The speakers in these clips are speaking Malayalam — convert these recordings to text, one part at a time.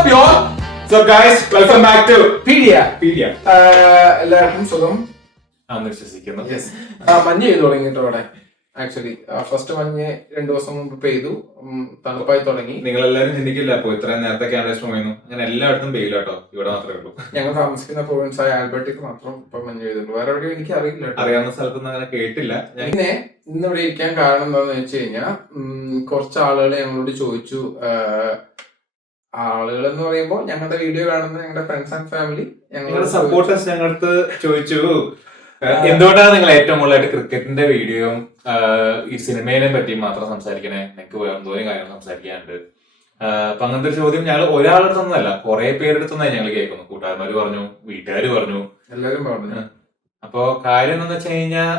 up, y'all? So, guys, welcome back to Pedia. എല്ലാവർക്കും സുഖം. വിശ്വസിക്കുന്നു. മഞ്ഞ് പെയ്തു തുടങ്ങിയിട്ട് അവിടെ ആക്ച്വലി ഫസ്റ്റ് മഞ്ഞ് 2 ദിവസം മുമ്പ് പെയ്തു, തണുപ്പായി തുടങ്ങി. നിങ്ങൾ എല്ലാവരും ചിന്തിക്കില്ല അപ്പൊ ഇത്രയും നേരത്തെ ക്യാമറ പോയിരുന്നു. അങ്ങനെ എല്ലായിടത്തും പെയ്യില്ല കേട്ടോ, ഇവിടെ മാത്രമേ ഉള്ളൂ. ഞങ്ങൾ താമസിക്കുന്ന പ്രൊവിൻസ് ആയ ആൽബർട്ടിക്ക് മാത്രം ഇപ്പൊ മഞ്ഞ് പെയ്തുള്ളൂ. വേറെ എവിടെയും എനിക്ക് അറിയില്ല, അറിയാവുന്ന സ്ഥലത്തൊന്നും അങ്ങനെ കേട്ടില്ല. പിന്നെ ഇന്നിവിടെ ഇരിക്കാൻ കാരണം എന്താണെന്ന് വെച്ച് കഴിഞ്ഞാൽ കുറച്ച് ആളുകൾ ഞങ്ങളോട് ചോദിച്ചു. ആളുകൾ എന്ന് പറയുമ്പോൾ ഞങ്ങളുടെ വീഡിയോ കാണുന്ന ഞങ്ങളുടെ ഫ്രണ്ട്സ് ആൻഡ് ഫാമിലി, ഞങ്ങളുടെ സപ്പോർട്ടേഴ്സ് ഞങ്ങൾക്ക് ചോദിച്ചു എന്തുകൊണ്ടാണ് നിങ്ങൾ ഏറ്റവും കൂടുതലായിട്ട് ക്രിക്കറ്റിന്റെ വീഡിയോയും ഈ സിനിമയെ പറ്റി മാത്രം സംസാരിക്കണേ, നിങ്ങൾക്ക് എന്തോരം കാര്യങ്ങൾ സംസാരിക്കാനുണ്ട്. അപ്പൊ അങ്ങനത്തെ ഒരു ചോദ്യം ഞങ്ങൾ ഒരാളെടുത്തൊന്നല്ല കുറെ പേരെടുത്തൊന്നായി ഞങ്ങൾ കേൾക്കുന്നു. കൂട്ടുകാരന്മാര് പറഞ്ഞു, വീട്ടുകാര് പറഞ്ഞു, എല്ലാവരും പറഞ്ഞു. അപ്പൊ കാര്യം എന്താണെന്ന് വെച്ച് കഴിഞ്ഞാൽ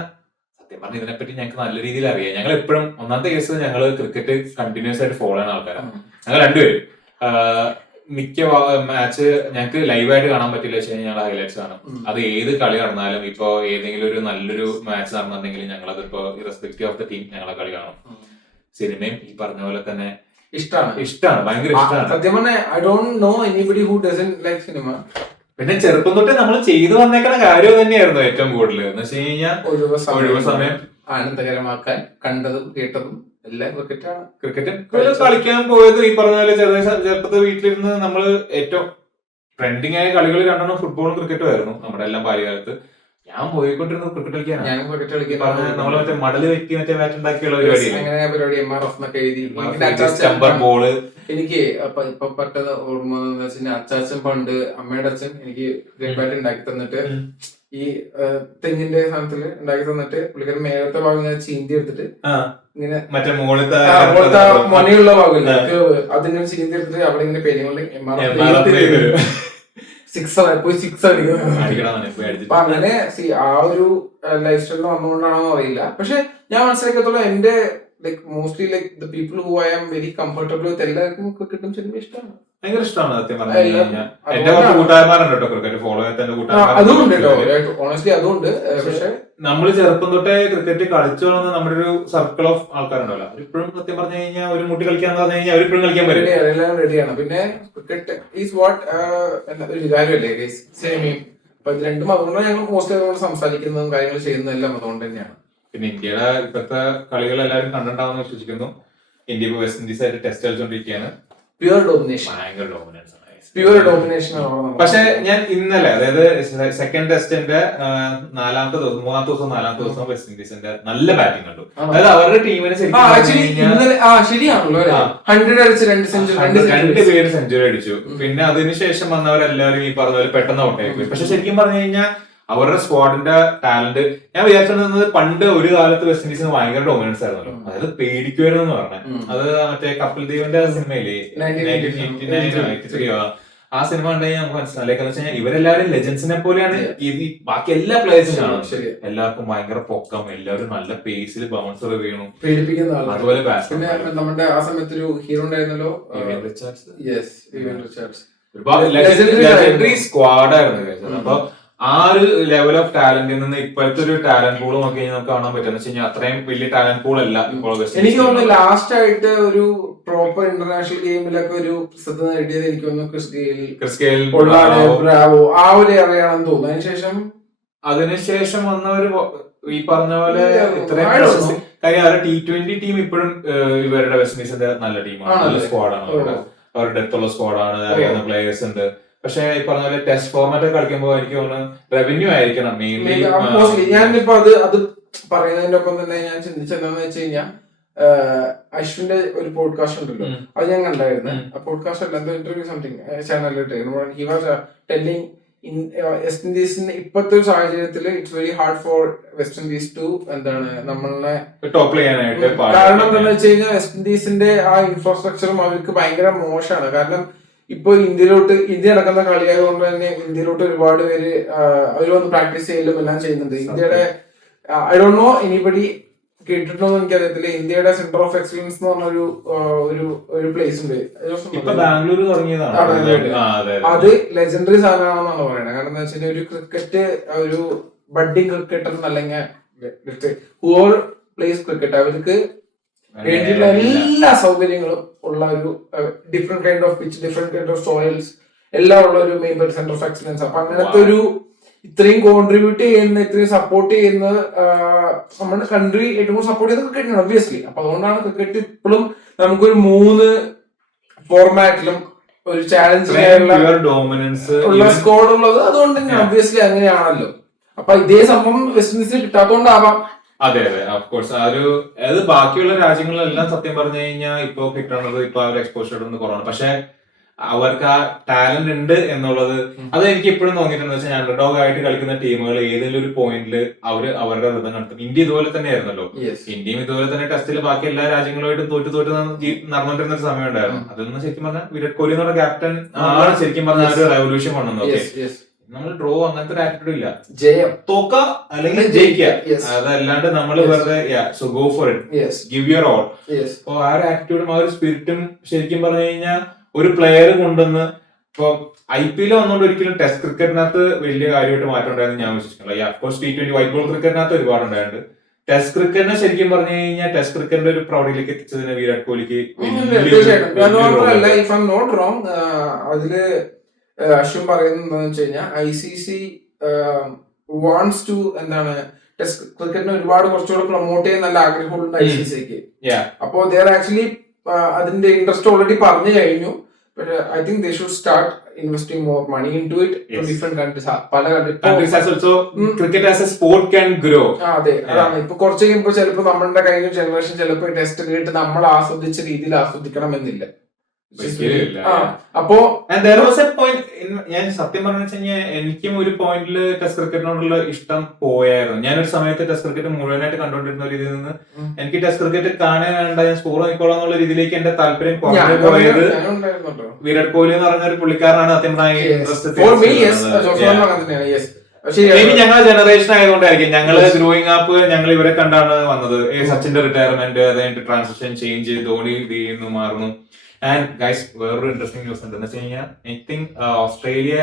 സത്യം പറഞ്ഞ ഇതിനെപ്പറ്റി ഞങ്ങൾക്ക് നല്ല രീതിയിൽ അറിയാം. ഞങ്ങൾ എപ്പോഴും ഒന്നാമത്തെ കേസ് ഞങ്ങൾ ക്രിക്കറ്റ് കണ്ടിന്യൂസ് ആയിട്ട് ഫോളോ ചെയ്യുന്ന ആൾക്കാരാണ്. ഞങ്ങൾ രണ്ടുപേരും മിക്ക മാച്ച് ഞങ്ങൾക്ക് ലൈവായിട്ട് കാണാൻ പറ്റില്ല വെച്ച് കഴിഞ്ഞാൽ ഞങ്ങൾ ഹൈലൈറ്റ്സ് കാണും. അത് ഏത് കളി നടന്നാലും ഇപ്പൊ ഏതെങ്കിലും ഒരു നല്ലൊരു മാച്ച് നടന്നിട്ടുണ്ടെങ്കിൽ ഞങ്ങളതിപ്പോ ഇറസ്പെക്റ്റീവ് ഓഫ് ദ ടീം ഞങ്ങളെ കളി കാണും. സിനിമയും ഈ പറഞ്ഞ പോലെ തന്നെ ഇഷ്ടമാണ്, ഭയങ്കര ഇഷ്ടമാണ്. സത്യം പറഞ്ഞാൽ I don't know anybody who doesn't like cinema. പിന്നെ ചെറുപ്പം തൊട്ട് നമ്മൾ ചെയ്തു വന്നേക്കുന്ന കാര്യം തന്നെയായിരുന്നു ഏറ്റവും കൂടുതൽ എന്ന് വെച്ച് കഴിഞ്ഞാൽ ഒഴിവ് സമയം ആനന്ദകരമാക്കാൻ കണ്ടതും കേട്ടതും എല്ലാം ക്രിക്കറ്റാണ്. ക്രിക്കറ്റ് കളിക്കാൻ പോയത് ഈ പറഞ്ഞ പോലെ ചെറുപ്പത്തിൽ വീട്ടിലിരുന്ന് നമ്മള് ഏറ്റവും ട്രെൻഡിങ് ആയ കളികൾ രണ്ടെണ്ണം ഫുട്ബോളും ക്രിക്കറ്റും ആയിരുന്നു നമ്മുടെ എല്ലാം ബാല്യകാലത്ത്. ഞാൻ പോയിക്കൊണ്ടിരുന്നു ക്രിക്കറ്റ് കളിക്കാൻ. ഞാനും ക്രിക്കറ്റ് കളിക്കാൻ നമ്മള് മറ്റേ മടല് വെക്കി മറ്റേ ബാറ്റ് ഉണ്ടാക്കിയുള്ള പരിപാടി MRF എന്നൊക്കെ എഴുതി ബോള്. എനിക്ക് ഇപ്പൊ പെട്ടെന്ന് ഓർമ്മ അച്ചാച്ചൻ പണ്ട് അമ്മയുടെ അച്ഛൻ എനിക്ക് ക്രിക്കറ്റ് ബാറ്റ് ഉണ്ടാക്കി തന്നിട്ട് ഈ തെങ്ങിന്റെ സാധനത്തില് ഉണ്ടാക്കി തന്നിട്ട് പുള്ളിക്കാരൻ മേലത്തെ ഭാഗം ഇങ്ങനെ ചീന്തി എടുത്തിട്ട് ഇങ്ങനെ മറ്റേ മുകളിലത്തെ മണിയുള്ള ഭാഗമില്ല അതിങ്ങനെ ചീന്തി എടുത്തിട്ട് അവിടെ ഇങ്ങനെ പേരുകൊണ്ട് സിക്സ് അടിക്കുന്നത്. അപ്പൊ അങ്ങനെ ആ ഒരു ലൈഫ് സ്റ്റൈലിൽ വന്നുകൊണ്ടാണോ അറിയില്ല. പക്ഷെ ഞാൻ മനസ്സിലാക്കത്തുള്ളൂ എന്റെ like mostly like the people who I am very comfortable with എല്ലാവർക്കും ക്രിക്കറ്റും സിനിമ ഇഷ്ടമാണ്, ഭയങ്കര ഇഷ്ടമാണ്. സത്യം പറഞ്ഞാൽ എന്റെ കുറച്ച് കൂട്ടുകാരന്മാരുണ്ട് കേട്ടോ ക്രിക്കറ്റ് ഫോളോ ചെയ്യാൻ. അതുകൊണ്ട് ഓണസ്റ്റ്ലി അതുകൊണ്ട്. പക്ഷെ നമ്മൾ ചെറുപ്പം തൊട്ടേ ക്രിക്കറ്റ് കളിച്ചു വളർന്ന നമ്മുടെ ഒരു സർക്കിൾ ഓഫ് ആൾക്കാരുണ്ടല്ലോ, അവരിപ്പോഴും സത്യം പറഞ്ഞു കഴിഞ്ഞാൽ ഒരു മുട്ടി കളിക്കാൻ പറഞ്ഞു കഴിഞ്ഞാൽ അവരിപ്പോഴും കളിക്കാൻ പറ്റും, എല്ലാം റെഡിയാണ്. പിന്നെ ക്രിക്കറ്റ് ഈസ് വാട്ട് ഒരു വികാരമല്ലേ സെയിം. അപ്പൊ ഇത് രണ്ടും അതുകൊണ്ടാണ് ഞങ്ങൾ മോസ്റ്റ്ലി അതുകൊണ്ട് സംസാരിക്കുന്നതും കാര്യങ്ങൾ ചെയ്യുന്നതെല്ലാം അതുകൊണ്ട് തന്നെയാണ്. പിന്നെ ഇന്ത്യയുടെ ഇപ്പോഴത്തെ കളികൾ എല്ലാവരും കണ്ടിട്ടുണ്ടാവുന്ന വിശ്വസിക്കുന്നു. ഇന്ത്യ ഇപ്പൊ വെസ്റ്റ് ഇൻഡീസ് ആയിട്ട് ടെസ്റ്റ് കളിച്ചോണ്ടിരിക്കുകയാണ്. പ്യുവർ ഡോമിനേഷൻ, ഭയങ്കര ഡോമിനൻസ്, പ്യുവർ ഡോമിനേഷൻ. പക്ഷെ ഞാൻ ഇന്നലെ അതായത് സെക്കൻഡ് ടെസ്റ്റിന്റെ മൂന്നാമത്തെ ദിവസം വെസ്റ്റ് ഇൻഡീസിന്റെ നല്ല ബാറ്റിംഗ് കണ്ടു. അതായത് അവരുടെ ടീമിനെ ശരിയാണല്ലോ, 100 അടിച്ച് 2 പേര് സെഞ്ചുറി അടിച്ചു. പിന്നെ അതിനുശേഷം വന്നവരെല്ലാവരും ഈ പറഞ്ഞ പോലെ പെട്ടെന്ന് ഔട്ടായി പോയി. പക്ഷെ ശരിക്കും പറഞ്ഞു കഴിഞ്ഞാൽ അവരുടെ സ്ക്വാഡിന്റെ ടാലന്റ് ഞാൻ വിചാരിച്ചിരുന്നത് പണ്ട് ഒരു കാലത്ത് വെസ്റ്റ് ഇൻഡീസിന് ഭയങ്കര ഡോമിനൻസ് ആയിരുന്നല്ലോ, അതായത് പേടിക്കുമായിരുന്നു പറഞ്ഞത്. അത് മറ്റേ കപിൽ ദേവിന്റെ സിനിമയില്ലേ 1983 ആ സിനിമ കണ്ടുകഴിഞ്ഞാൽ നമുക്ക് മനസ്സിലായി. എന്ന് വെച്ചാൽ ഇവരെല്ലാവരും ലെജൻസിനെ പോലെയാണ് ബാക്കി എല്ലാ പ്ലേയേഴ്സും കാണും. എല്ലാവർക്കും ഭയങ്കര പൊക്കം, എല്ലാവരും നല്ല പേസിൽ ബൗൺസർ വീണു, പേടിപ്പിക്കുന്ന. അതുപോലെ നമ്മുടെ ആ സമയത്ത് ഒരു ഹീറോ ഉണ്ടായിരുന്നല്ലോ, ഒരുപാട് ലെജൻഡറി സ്ക്വാഡായിരുന്നു. അപ്പൊ ആ ഒരു ലെവൽ ഓഫ് ടാലന്റിൽ നിന്ന് ഇപ്പോഴത്തെ ഒരു ടാലന്റ് പൂൾ നോക്കി കഴിഞ്ഞാൽ നമുക്ക് കാണാൻ പറ്റുന്ന വെച്ച് കഴിഞ്ഞാൽ അത്രയും വലിയ ടാലന്റ് പൂൾ അല്ല ഇപ്പോൾ. എനിക്ക് തോന്നുന്നു ലാസ്റ്റ് ആയിട്ട് ഒരു പ്രോപ്പർ ഇന്റർനാഷണൽ ഗെയിമിലൊക്കെ ഒരു പ്രസിദ്ധ നേടിയത് എനിക്ക് തോന്നുന്നു ക്രിസ് ഗെയിൽ ബ്രാവോ ആ ഒരു അറിയാണെന്ന് തോന്നുന്നു. അതിനുശേഷം വന്നവര് ഈ പറഞ്ഞ പോലെ ഇത്രയും കാര്യം അവരുടെ T20 ടീം ഇപ്പോഴും ഇവരുടെ വെസ്റ്റ് ഇൻഡീസിന്റെ നല്ല ടീമാണ്, നല്ല സ്ക്വാഡാണ്, അവരുടെ ഡെപ്തുള്ള സ്ക്വാഡാണ്, അറിയാവുന്ന പ്ലേയേഴ്സ് ഉണ്ട്. പക്ഷെ ഈ പറഞ്ഞ പോലെ ടെസ്റ്റ് ഫോർമാറ്റ് കളിക്കുമ്പോൾ എനിക്ക് തോന്നുന്നു റവന്യൂ ആയിരിക്കണം മെയിൻലി. ഞാനിപ്പോ അത് പറയുന്നതിന്റെ ഒപ്പം തന്നെ ഞാൻ ചിന്തിച്ചെന്താന്ന് വെച്ച് കഴിഞ്ഞാൽ അശ്വിന്റെ ഒരു പോഡ്കാസ്റ്റ് ഉണ്ടല്ലോ, അത് ഞാൻ കണ്ടായിരുന്നു. ആ പോഡ്കാസ്റ്റ് അല്ല എന്തോ ഇന്റർവ്യൂ സംതിങ് ചാനലിലിട്ട് ഹി വാസ് ടെല്ലിങ് വെസ്റ്റ് ഇൻഡീസിന് ഇപ്പോഴത്തെ ഒരു സാഹചര്യത്തിൽ it's very hard for West Indies to എന്താണ് നമ്മളെ ടോപ്പ് ചെയ്യാനായിട്ട്. കാരണം എന്താണെന്ന് വെച്ച് കഴിഞ്ഞാൽ വെസ്റ്റ് ഇൻഡീസിന്റെ ആ ഇൻഫ്രാസ്ട്രക്ചറും അവർക്ക് ഭയങ്കര മോശമാണ്. കാരണം ഇപ്പൊ ഇന്ത്യ നടക്കുന്ന കളിയായതുകൊണ്ട് തന്നെ ഇന്ത്യയിലോട്ട് ഒരുപാട് പേര് അവർ വന്ന് പ്രാക്ടീസ് ചെയ്യലും എല്ലാം ചെയ്യുന്നുണ്ട്. ഇന്ത്യയുടെ ഐ ഡോണ്ട് നോ എനിബഡി കേട്ടിട്ടുണ്ടോ എന്ന് എനിക്കറിയത്തില്ല, ഇന്ത്യയുടെ സെന്റർ ഓഫ് എക്സലൻസ് എന്ന് പറഞ്ഞ ഒരു പ്ലേസ് ഉണ്ട്, ബാംഗ്ലൂർ തുടങ്ങിയതാണ്. അത് ലെജൻഡറി സാധനമാണെന്നാണ് പറയുന്നത്. കാരണം എന്താ വെച്ചാൽ ഒരു ക്രിക്കറ്റ് ഒരു ബഡ്ഡിങ് ക്രിക്കറ്റർ എന്നല്ലെങ്കിൽ ഹൂവർ പ്ലേസ് ക്രിക്കറ്റ് അവർക്ക് വേണ്ടിയിട്ടുള്ള എല്ലാ സൗകര്യങ്ങളും ഉള്ള ഒരു different kind of pitch, different kind of soils എല്ലാം ഉള്ള ഒരു മെയിൻ സെന്റർ ഓഫ് എക്സലൻസ്. അപ്പൊ അങ്ങനത്തെ ഒരു ഇത്രയും കോൺട്രിബ്യൂട്ട് ചെയ്യുന്ന, ഇത്രയും സപ്പോർട്ട് ചെയ്യുന്ന നമ്മുടെ കൺട്രി ഏറ്റവും കൂടുതൽ സപ്പോർട്ട് ചെയ്യുന്നത് ക്രിക്കറ്റിനാണ് ഒബ്വിയസ്ലി. അപ്പൊ അതുകൊണ്ടാണ് ക്രിക്കറ്റ് ഇപ്പോഴും നമുക്കൊരു 3 ഫോർമാറ്റിലും ഒരു ചാലഞ്ച് ഉള്ള സ്കോഡ് ഉള്ളത്. അതുകൊണ്ട് തന്നെയാണ് ഒബ്വിയസ്ലി അങ്ങനെയാണല്ലോ. അപ്പൊ ഇതേ സംഭവം വെസ്റ്റ് ഇൻഡീസിൽ കിട്ടാത്തോണ്ടാവാം. അതെ അതെ, ഓഫ്കോഴ്സ്. അത് ബാക്കിയുള്ള രാജ്യങ്ങളിലെല്ലാം സത്യം പറഞ്ഞു കഴിഞ്ഞാൽ ഇപ്പൊ കിട്ടുന്നത് ഇപ്പൊ അവർ എക്സ്പോഷർ കുറവാണ്. പക്ഷെ അവർക്ക് ആ ടാലന്റ് ഉണ്ട് എന്നുള്ളത് അത് എനിക്ക് ഇപ്പോഴും തോന്നിയിട്ടുണ്ട്. വെച്ചാൽ അണ്ടർഡോഗ് ആയിട്ട് കളിക്കുന്ന ടീമുകൾ ഏതെങ്കിലും ഒരു പോയിന്റിൽ അവരുടെ വൃതം നടത്തും. ഇന്ത്യ ഇതുപോലെ തന്നെയായിരുന്നല്ലോ. ഇന്ത്യയും ഇതുപോലെ തന്നെ ടെസ്റ്റിൽ ബാക്കി എല്ലാ രാജ്യങ്ങളുമായിട്ടും തോറ്റ് നടന്നുകൊണ്ടിരുന്ന ഒരു സമയം ഉണ്ടായിരുന്നു. അതൊന്നും ശരിക്കും പറഞ്ഞാൽ വിരാട് കോഹ്ലി എന്നുള്ള ക്യാപ്റ്റൻ ആണ് ശരിക്കും പറഞ്ഞാൽ ഒരു റെവല്യൂഷൻ കൊണ്ടുവന്നത്. നമ്മൾ ഡ്രോ അങ്ങനത്തെ ഒരു ആറ്റിറ്റ്യൂഡ് ഇല്ല, ജയം തോക്ക അല്ലെങ്കിൽ ജയിക്കുക, അതല്ലാണ്ട് നമ്മൾ വെറുതെ so go for it, give your all. അപ്പൊ ആ ഒരു ആറ്റിറ്റ്യൂഡും ആ ഒരു സ്പിരിറ്റും ശരിക്കും പറഞ്ഞു കഴിഞ്ഞാൽ ഒരു പ്ലെയർ കൊണ്ടുവന്ന് ഇപ്പൊ IPL വന്നുകൊണ്ട് ഒരിക്കലും ടെസ്റ്റ് ക്രിക്കറ്റിനകത്ത് വലിയ കാര്യമായിട്ട് മാറ്റം ഉണ്ടായെന്ന് ഞാൻ വിശ്വസിക്കുന്നില്ല. അഫ്കോഴ്സ് T20 വൈറ്റ് ബോൾ ക്രിക്കറ്റിനകത്ത് ഒരുപാട് ഉണ്ടായിട്ടുണ്ട്. ടെസ്റ്റ് ക്രിക്കറ്റിനെ ശരിക്കും പറഞ്ഞു കഴിഞ്ഞാൽ ടെസ്റ്റ് ക്രിക്കറ്റിന്റെ ഒരു പ്രൗഢിയിലേക്ക് എത്തിച്ചതിന് വിരാട് കോഹ്ലിക്ക് അതില് അശ്വിൻ പറയുന്നത് എന്താണെന്ന് വെച്ച് കഴിഞ്ഞാൽ ICC വാണ്ട്സ് ടു എന്താണ് ടെസ്റ്റ് ക്രിക്കറ്റിനെ ഒരുപാട് കുറച്ചുകൂടെ പ്രൊമോട്ട് ചെയ്യാൻ നല്ല ആഗ്രഹമുണ്ട് ICCക്ക്. അപ്പോ ദേ ആർ ആക്ച്വലി അതിന്റെ ഇൻട്രസ്റ്റ് ഓൾറെഡി പറഞ്ഞു കഴിഞ്ഞു. പക്ഷെ I think they should start investing more money into it. Different countries, പല അതെ, അതാണ് ഇപ്പൊ കുറച്ച് കഴിയുമ്പോൾ ചിലപ്പോ നമ്മുടെ കഴിഞ്ഞ ജനറേഷൻ ചിലപ്പോ ടെസ്റ്റ് ക്രിക്കറ്റ് നമ്മൾ ആസ്വദിച്ച രീതിയിൽ ആസ്വദിക്കണം എന്നില്ല. അപ്പോ ഞാൻ സത്യം പറഞ്ഞു വെച്ചാൽ എനിക്കും ഒരു പോയിന്റിൽ ടെസ്റ്റ് ക്രിക്കറ്റിനോടുള്ള ഇഷ്ടം പോയായിരുന്നു. ഞാനൊരു സമയത്ത് ടെസ്റ്റ് ക്രിക്കറ്റ് മുഴുവനായിട്ട് കണ്ടുകൊണ്ടിരുന്ന ഒരു ഇതിൽ നിന്ന് എനിക്ക് ടെസ്റ്റ് ക്രിക്കറ്റ് കാണാൻ വേണ്ട, ഞാൻ സ്കോർ നോക്കിക്കോളാം എന്നുള്ള രീതിയിലേക്ക് എന്റെ താല്പര്യം കുറഞ്ഞു പോയത് വിരാട് കോഹ്ലി എന്ന് പറഞ്ഞ ഒരു പുള്ളിക്കാരനാണ് സത്യം ഞങ്ങളുടെ ജനറേഷൻ ആയതുകൊണ്ടായിരിക്കും. ഞങ്ങള് ഗ്രോയിങ് അപ്പ് ഞങ്ങൾ ഇവരെ കണ്ടാണ് വന്നത്. സച്ചിന്റെ റിട്ടയർമെന്റ്, അത് കഴിഞ്ഞിട്ട് ട്രാൻസിഷൻ ചേഞ്ച്, ധോണി മാറുന്നു. ആൻഡ് ഗൈസ് വേറൊരു ഇൻട്രസ്റ്റിംഗ് ന്യൂസ് ഉണ്ടെന്ന് വെച്ച് കഴിഞ്ഞാൽ ഐ തിങ്ക് ഓസ്ട്രേലിയ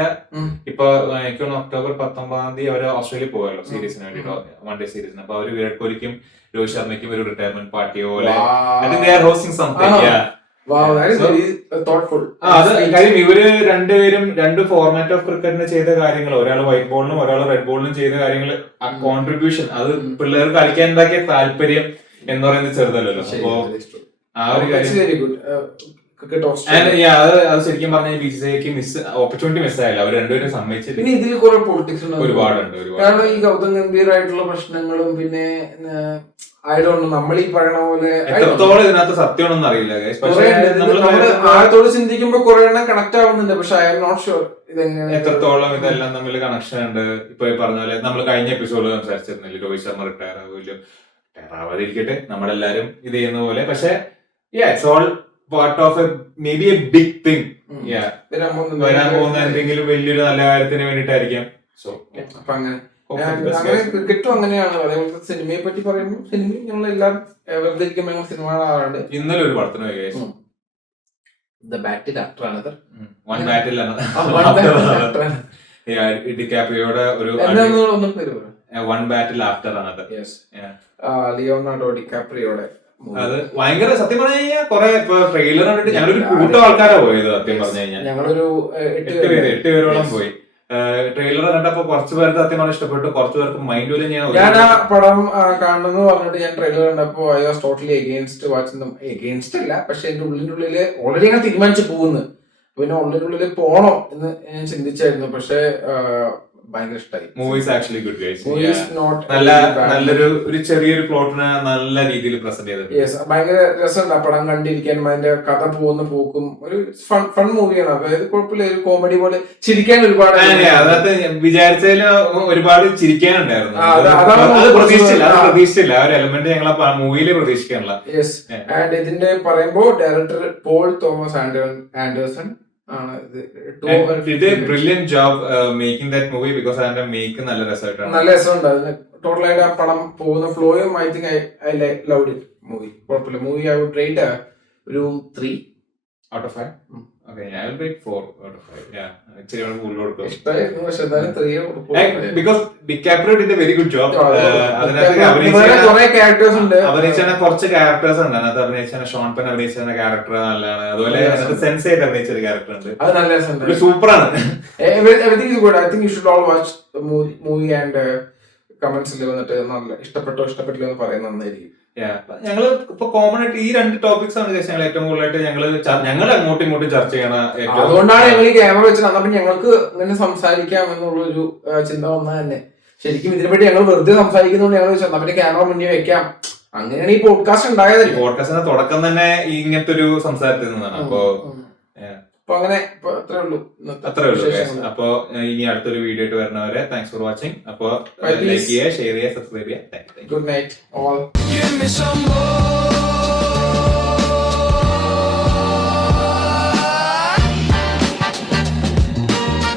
ഇപ്പൊ എനിക്ക് ഒക്ടോബർ 19 അവര് ഓസ്ട്രേലിയ പോയല്ലോ സീരീസിന് വേണ്ടിട്ട്, 1 ഡേ സീരീസിന്. അപ്പൊ അവര് വിരാട് കോഹ്ലിക്കും രോഹിത് ശർമ്മയ്ക്കും ഒരു റിട്ടയർമെന്റ് പാർട്ടി പോലെ കാര്യം ഇവര് രണ്ടുപേരും 2 ഫോർമാറ്റ് ഓഫ് ക്രിക്കറ്റിന് ചെയ്ത കാര്യങ്ങൾ, ഒരാൾ വൈറ്റ് ബോളിനും ഒരാൾ റെഡ് ബോളിനും ചെയ്ത കാര്യങ്ങൾ, ആ കോൺട്രിബ്യൂഷൻ, അത് പിള്ളേർക്ക് കളിക്കാൻ ഉണ്ടാക്കിയ താല്പര്യം എന്ന് പറയുന്നത് ചെറുതല്ലല്ലോ. അപ്പോ ആ ഒരു കാര്യം അത് ശരിക്കും പറഞ്ഞാൽ BCCIക്ക് ഓപ്പർച്യൂണിറ്റി മിസ്സായില്ല. അവർ രണ്ടുപേരും സമ്മതിച്ചില്ല. പിന്നെ ഇതിൽ കുറെ പൊളിറ്റിക്സ് ഒരുപാടുണ്ട്. കാരണം ഈ ഗൗതം ഗംഭീർ ആയിട്ടുള്ള പ്രശ്നങ്ങളും പിന്നെ നമ്മൾ ഈ പറയണ പോലെ എത്രത്തോളം ഇതിനകത്ത് സത്യമാണെന്ന് അറിയില്ല. ആഴത്തോട് ചിന്തിക്കുമ്പോ കുറെ എണ്ണം കണക്ട് ആവുന്നുണ്ട്. പക്ഷെ ഐ എം നോട്ട് ഷുവർ എത്രത്തോളം ഇതെല്ലാം തമ്മിൽ കണക്ഷൻ ഉണ്ട്. ഇപ്പൊ ഈ പറഞ്ഞ പോലെ നമ്മൾ കഴിഞ്ഞ എപ്പിസോഡിൽ സംസാരിച്ചിരുന്നില്ല, രോഹിത് ശർമ്മ റിട്ടയർ ആവില്ല, റിട്ടയർ ആവാതിരിക്കട്ടെ, നമ്മളെല്ലാരും ഇത് ചെയ്യുന്ന പോലെ. പക്ഷെ it's all part of maybe a big thing. വരാൻ പോകുന്ന എന്തെങ്കിലും വലിയൊരു നല്ല കാര്യത്തിന് വേണ്ടിട്ടായിരിക്കാം. സോ അപ്പൊ അങ്ങനെ ക്രിക്കറ്റും അങ്ങനെയാണ്. അതേപോലെ സിനിമയെ പറ്റി പറയുമ്പോൾ സിനിമ ഞങ്ങളെല്ലാം വെറുതെ ഇരിക്കുമ്പോൾ ഞങ്ങൾ സിനിമ കാണാറുണ്ട്. ഇന്നലെ ഒരു പടത്തിന് പോയി The Battle After Another. One Battle ഡികാപ്രിയോയുടെ ഒരു One Battle After Another. Leonardo ഡികാപ്രിയോയുടെ അത് ഭയങ്കര സത്യം പറഞ്ഞു കഴിഞ്ഞാൽ കുറെ ഇപ്പൊ ട്രെയിലർ കണ്ടിട്ട് ഞങ്ങളൊരു കൂട്ടം ആൾക്കാരാ പോയത്. സത്യം പറഞ്ഞു കഴിഞ്ഞാൽ ഞങ്ങളൊരു 8 പേരോളം പോയി. ട്രെയിലർ കണ്ടപ്പോ കുറച്ചു പേർക്ക് സത്യം പറഞ്ഞാൽ ഇഷ്ടപ്പെട്ടു, കുറച്ചു പേർക്ക് മൈൻഡ് പോലും ഞാൻ ആ പടം കാണണമെന്ന് പറഞ്ഞിട്ട് ഞാൻ ട്രെയിലർ കണ്ടപ്പോ I was totally against watching. Against അല്ല, പക്ഷെ എന്റെ ഉള്ളിനുള്ളില് ഓൾറെഡി ഞാൻ തീരുമാനിച്ചു പോകുന്നു. പിന്നെ ഉള്ളിനുള്ളിൽ പോണോ എന്ന് ഞാൻ ചിന്തിച്ചായിരുന്നു. പക്ഷെ ഭയങ്കര ഇഷ്ടമായി. Movies actually good guys. നല്ലൊരു ചെറിയൊരു പ്ലോട്ടിനെ നല്ല രീതിയിൽ പ്രസന്റ് ചെയ്തത്. ഭയങ്കര രസമുണ്ട് ആ പടം കണ്ടിരിക്കാനും. അതിന്റെ കഥ പോകുന്ന പോക്കും ഒരു ഫൺ മൂവിയാണ്. അതായത് കുഴപ്പമില്ല, ഒരു കോമഡി പോലെ ചിരിക്കാൻ ഒരുപാട്. അതിനകത്ത് വിചാരിച്ചതിൽ ഒരുപാട് ചിരിക്കാനുണ്ടായിരുന്നു. അത് പ്രതീക്ഷിച്ചില്ല. ആ ഒരു എലമെന്റ് ഞങ്ങൾ ആ മൂവിയിൽ പ്രതീക്ഷിക്കാനുള്ള. ആൻഡ് ഇതിന്റെ പറയുമ്പോ director Paul Thomas Anderson brilliant job making that movie. Because അതിന്റെ മേക്ക് നല്ല രസമായിട്ടാണ്. നല്ല രസമുണ്ട് അതിന്. ടോട്ടലായിട്ട് ആ പടം പോകുന്ന ഫ്ലോയും I think I loved it movie. കുഴപ്പമില്ല മൂവി. ഐ വുഡ് റേറ്റ് ഒരു 3 out of 5. Okay, I will rate 4 out of 5. Yeah, ഇച്ചിരി കൂടെ കൂടുതൽ കൊടുക്കും. ഇഷ്ടമായിരുന്നു, പക്ഷെ എന്തായാലും 3 കൊടുക്കും. Because DiCaprio did a very good job. അതിനകത്ത് കുറെ ക്യാരക്ടേഴ്സ് ഉണ്ട്. അഭിനയിച്ച കുറച്ച് ക്യാരക്ടേഴ്സ് ഉണ്ട്. അതിനകത്ത് അഭിനയിച്ച ഷോൺ പെൻ അഭിനയിച്ച ക്യാരക്ടർ നല്ലതാണ്. അതുപോലെ അതിനകത്ത് സെൻസ് ചെയ്ത് അഭിനയിച്ച ഒരു ക്യാരക്ടർ ഉണ്ട്. അത് നല്ല രസമുണ്ട്. സൂപ്പറാണ്. Everything is good. I think you should all watch the movie and കമന്റ്സിൽ വന്നിട്ട് നല്ല ഇഷ്ടപ്പെട്ടോ ഇഷ്ടപ്പെട്ടില്ല എന്ന് പറയുന്നത് നന്നായിരിക്കും. ഞങ്ങള് ഇപ്പൊ കോമൺ ആയിട്ട് ഈ 2 ടോപ്പിക്സ് ആണ് ഞങ്ങൾ ഏറ്റവും കൂടുതലായിട്ട് ഞങ്ങൾ അങ്ങോട്ടും ഇങ്ങോട്ടും ചർച്ച ചെയ്യണ. അതുകൊണ്ടാണ് ഞങ്ങൾ ഈ ക്യാമറ വെച്ചത്. അപ്പൊ ഞങ്ങൾക്ക് ഇങ്ങനെ സംസാരിക്കാം എന്നുള്ളൊരു ചിന്ത വന്നാൽ തന്നെ ശരിക്കും ഇതിനെപ്പറ്റി ഞങ്ങൾ വെറുതെ സംസാരിക്കുന്നതുകൊണ്ട് ഞങ്ങൾ വെച്ചാൽ പിന്നെ ക്യാമറ മുന്നിൽ വെക്കാം. അങ്ങനെയാണ് ഈ പോഡ്കാസ്റ്റ് ഉണ്ടായത്. പോഡ്കാസ്റ്റിന്റെ തുടക്കം തന്നെ ഇങ്ങനത്തെ ഒരു സംസാരത്തിൽ നിന്നാണ്. അപ്പൊ അങ്ങനെ അത്രേ ഉള്ളൂ. അപ്പൊ ഇനി അടുത്തൊരു വീഡിയോ ആയിട്ട് വരുന്നവരെ താങ്ക്സ് ഫോർ വാച്ചിങ്. അപ്പൊ ലൈക്ക് ചെയ്യുക, ഷെയർ ചെയ്യുക, സബ്സ്ക്രൈബ് ചെയ്യുക. Good night all.